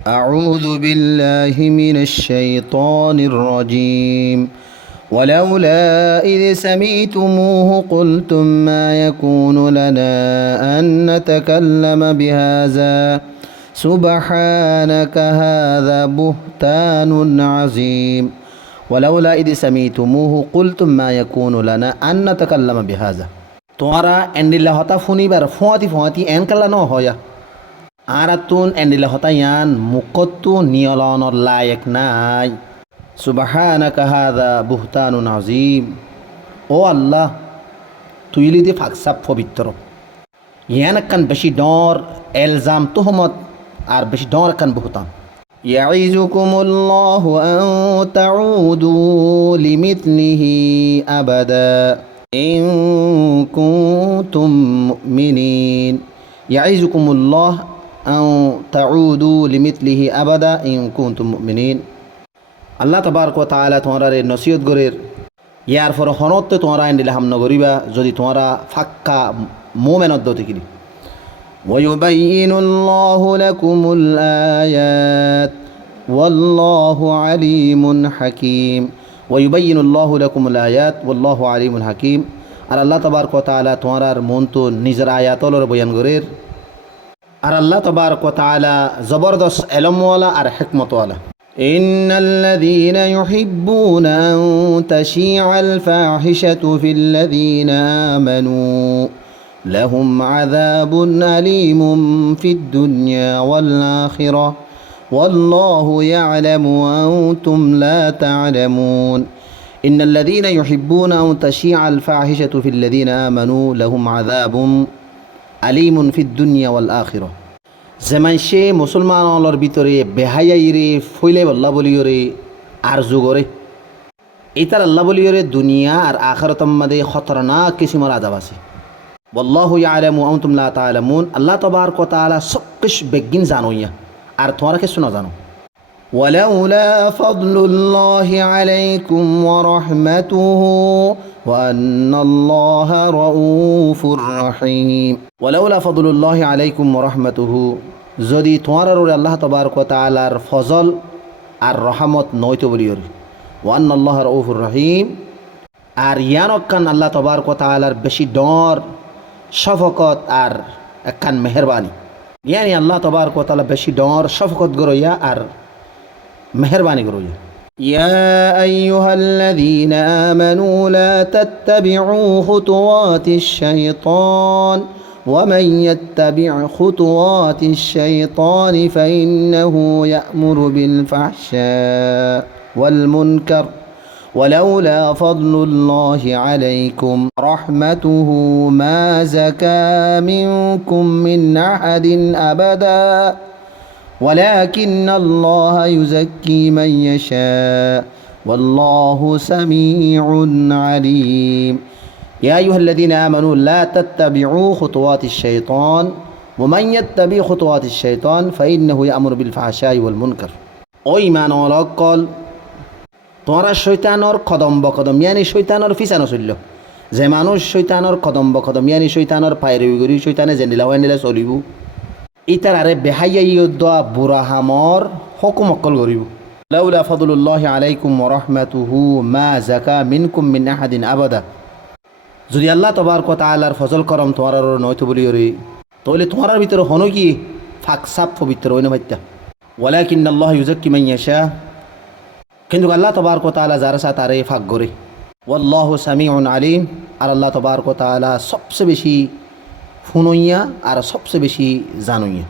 أعوذ بالله من الشيطان الرجيم ولولا إذ سمعتموه قلتم ما يكون لنا أن نتكلم بهذا سبحانك هذا بهتان عظيم ولولا إذ سمعتموه قلتم ما يكون لنا أن نتكلم بهذا তোমারা এন্ডিল্লা হতা ফুনিবার ফুয়াতি এনকাল্লা ন হয়া আরাতুন এন্ডিল্লা হতা ইয়ান মুকত্তু নিয়লনর লায়েক নাই সুবহানাকা হাযা বুহতানুন আযীম ও আল্লাহ তুইলি দি ফাকসাব পবিত্র ইয়ান কান বেশি ডর এলজাম তুহমত আর বেশি ডর কান বুহতান ইয়াইজুকুমুল্লাহু আন তাউদু লিমিথলিহি আবাদা ইন কুনতুম মুমিনিন ইয়াইজুকুমুল্লাহ আন তাউদু লিমিথলিহি আবাদা ইন কুনতুম মুমিনিন আল্লাহ তাবারক ওয়া তাআলা তোমারে নসিহত গরের ইয়ার ফর হনত তোমরা এন্ডিলা হাম নগরিবা যদি তোমরা ফাক্কা মুমিনত দতিকিরি ওয়ায়ুবাইয়িনুল্লাহু লাকুমুল আয়াত ওয়াল্লাহু আলিমুন হাকীম ওয়ায়ুবাইয়িনুল্লাহু লাকুমুল আয়াত ওয়াল্লাহু আলিমুন হাকীম আর আল্লাহ তাবারক ওয়া তাআলা তোমার মন তো নিজের আয়াতলর বয়ান গরের আর আল্লাহ তাবারক ওয়া তাআলা জবরদস্ত ইলমওয়ালা আর হিকমতওয়ালা إن الذين يحبون أن تشيع الفاحشة في الذين آمنوا لهم عذاب أليم في الدنيا والآخرة والله يعلم وأنتم لا تعلمون إن الذين يحبون أن تشيع الفاحشة في الذين آمنوا لهم عذاب أليم في الدنيا والآخرة যেমান সে মুসলমানর ভিতরে বেহায়াইরে ফইলে আল্লাহ বলিওরে আরজু করে এটার আল্লাহ বলিওরে দুনিয়া আর আখিরাতের মধ্যে খতরনাক কিসিমের আযাব আছে ওয়াল্লাহু ইয়ালামু ওয়া আনতুম লা তা'লামুন আল্লাহ তাবারক ওয়া তাআলা সব কিছু বেগিন জানোয়া আর তোমরা কিছু না জানো ওয়ালাউলা ফাদলুল্লাহি আলাইকুম ওয়া রাহমাতুহু ওয়া আন্নাল্লাহা রাউফুর রহিম ওয়ালাউলা ফাদলুল্লাহি আলাইকুম ওয়া রাহমাতুহু যদি তোমার উপরে আল্লাহ তাবারক ওয়া তাআলার ফজল আর রহমত নয়তো বলিওর ওয়া আন্নাল্লাহা রাউফুর রহিম আর ইয়ানকান আল্লাহ তাবারক ওয়া তাআলার বেশি ডর শফকত আর একখান মেহেরবানি ইয়ানি আল্লাহ তাবারক ওয়া তাআলা বেশি ডর শফকত গরইয়া আর মেহেরবানি গরইয়া يا أيها الذين آمنوا لا تتبعوا خطوات الشيطان ومن يتبع خطوات الشيطان فإنه يأمر بالفحشاء والمنكر ولولا فضل الله عليكم رحمته ما زكى منكم من أحد أبدا ولكن الله يزكي من يشاء والله سميع عليم يا أيها الذين آمنوا لا تتبعوا خطوات الشيطان ومن يتبع خطوات الشيطان فإنه يأمر بالفحشاء والمنكر ও ঈমানওয়ালা কল তোমরা শয়তানের কদম বকদম ইয়ানি শয়তানের পিছানো চলল যে মানুষ শয়তানের কদম বকদম ইয়ানি শয়তানের পায়রবি করি শয়তানে জেনিলা ওয়ানিলা চলিব ইতার আরে বেহাইয়া বুড়া হামর হুকুম অকল করিব লাউলা ফাদলুল্লাহি আলাইকুম ওয়া রাহমাতুহু মা যাকা মিনকুম মিন আহাদিন আবাদা যদি আল্লাহ তাবারক ওয়া তাআলার ফজল করম তোমার নয়তো বলিওরে তাহলে তোমার ভিতরে হনো কি ফাকসাব পবিত্র হইনা ভাইতা ওয়ালাকিন্নাল্লাহু ইউযাক্কি মান ইয়াশা কিন্তু আল্লাহ তাবারক ওয়া তাআলা যারা সা তারে ফাক করে ওয়াল্লাহু সামিউন আলিম আর আল্লাহ তাবারক ওয়া তাআলা সবচেয়ে বেশি শুনইয়া আর সবচেয়ে বেশি জানইয়া